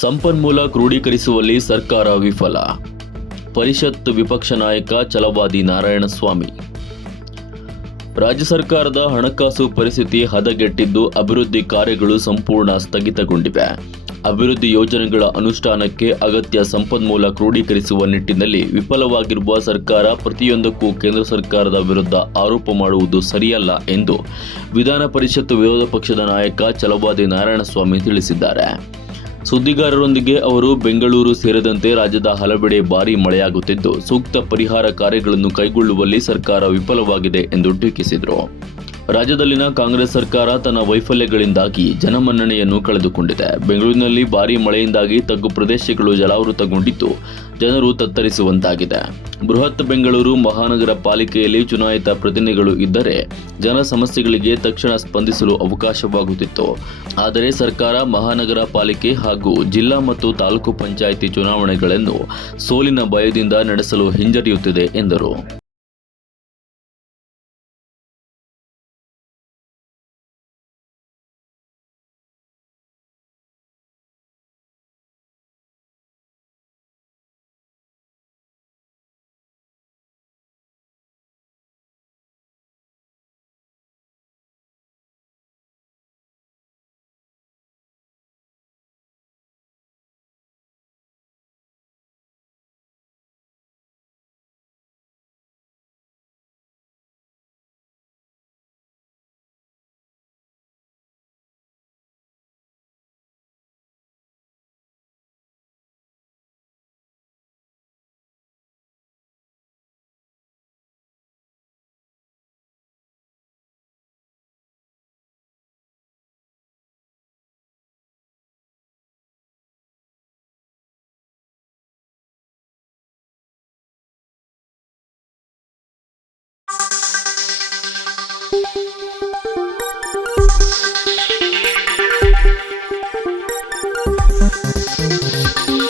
ಸಂಪನ್ಮೂಲ ಕ್ರೋಢೀಕರಿಸುವಲ್ಲಿ ಸರ್ಕಾರ ವಿಫಲ. ಪರಿಷತ್ತು ವಿಪಕ್ಷ ನಾಯಕ ಚಲವಾದಿ ನಾರಾಯಣಸ್ವಾಮಿ. ರಾಜ್ಯ ಸರ್ಕಾರದ ಹಣಕಾಸು ಪರಿಸ್ಥಿತಿ ಹದಗೆಟ್ಟಿದ್ದು ಅಭಿವೃದ್ಧಿ ಕಾರ್ಯಗಳು ಸಂಪೂರ್ಣ ಸ್ಥಗಿತಗೊಂಡಿವೆ. ಅಭಿವೃದ್ಧಿ ಯೋಜನೆಗಳ ಅನುಷ್ಠಾನಕ್ಕೆ ಅಗತ್ಯ ಸಂಪನ್ಮೂಲ ಕ್ರೋಢೀಕರಿಸುವ ನಿಟ್ಟಿನಲ್ಲಿ ವಿಫಲವಾಗಿರುವ ಸರ್ಕಾರ ಪ್ರತಿಯೊಂದಕ್ಕೂ ಕೇಂದ್ರ ಸರ್ಕಾರದ ವಿರುದ್ಧ ಆರೋಪ ಮಾಡುವುದು ಸರಿಯಲ್ಲ ಎಂದು ವಿಧಾನ ಪರಿಷತ್ತು ವಿರೋಧ ಪಕ್ಷದ ನಾಯಕ ಚಲವಾದಿ ನಾರಾಯಣಸ್ವಾಮಿ ತಿಳಿಸಿದ್ದಾರೆ. ಸುದ್ದಿಗಾರರೊಂದಿಗೆ ಅವರು ಬೆಂಗಳೂರು ಸೇರಿದಂತೆ ರಾಜ್ಯದ ಹಲವೆಡೆ ಭಾರೀ ಮಳೆಯಾಗುತ್ತಿದ್ದು, ಸೂಕ್ತ ಪರಿಹಾರ ಕಾರ್ಯಗಳನ್ನು ಕೈಗೊಳ್ಳುವಲ್ಲಿ ಸರ್ಕಾರ ವಿಫಲವಾಗಿದೆ ಎಂದು ಟೀಕಿಸಿದರು. ರಾಜ್ಯದಲ್ಲಿನ ಕಾಂಗ್ರೆಸ್ ಸರ್ಕಾರ ತನ್ನ ವೈಫಲ್ಯಗಳಿಂದಾಗಿ ಜನಮನ್ನಣೆಯನ್ನು ಕಳೆದುಕೊಂಡಿದೆ. ಬೆಂಗಳೂರಿನಲ್ಲಿ ಭಾರೀ ಮಳೆಯಿಂದಾಗಿ ತಗ್ಗು ಪ್ರದೇಶಗಳು ಜಲಾವೃತಗೊಂಡಿದ್ದು, ಜನರು ತತ್ತರಿಸುವಂತಾಗಿದೆ. ಬೃಹತ್ ಬೆಂಗಳೂರು ಮಹಾನಗರ ಪಾಲಿಕೆಯಲ್ಲಿ ಚುನಾಯಿತ ಪ್ರತಿನಿಧಿಗಳು ಇದ್ದರೆ, ಜನ ಸಮಸ್ಯೆಗಳಿಗೆ ತಕ್ಷಣ ಸ್ಪಂದಿಸಲು ಅವಕಾಶವಾಗುತ್ತಿತ್ತು. ಆದರೆ ಸರ್ಕಾರ ಮಹಾನಗರ ಪಾಲಿಕೆ ಹಾಗೂ ಜಿಲ್ಲಾ ಮತ್ತು ತಾಲೂಕು ಪಂಚಾಯಿತಿ ಚುನಾವಣೆಗಳನ್ನು ಸೋಲಿನ ಭಯದಿಂದ ನಡೆಸಲು ಹಿಂಜರಿಯುತ್ತಿದೆ ಎಂದರು.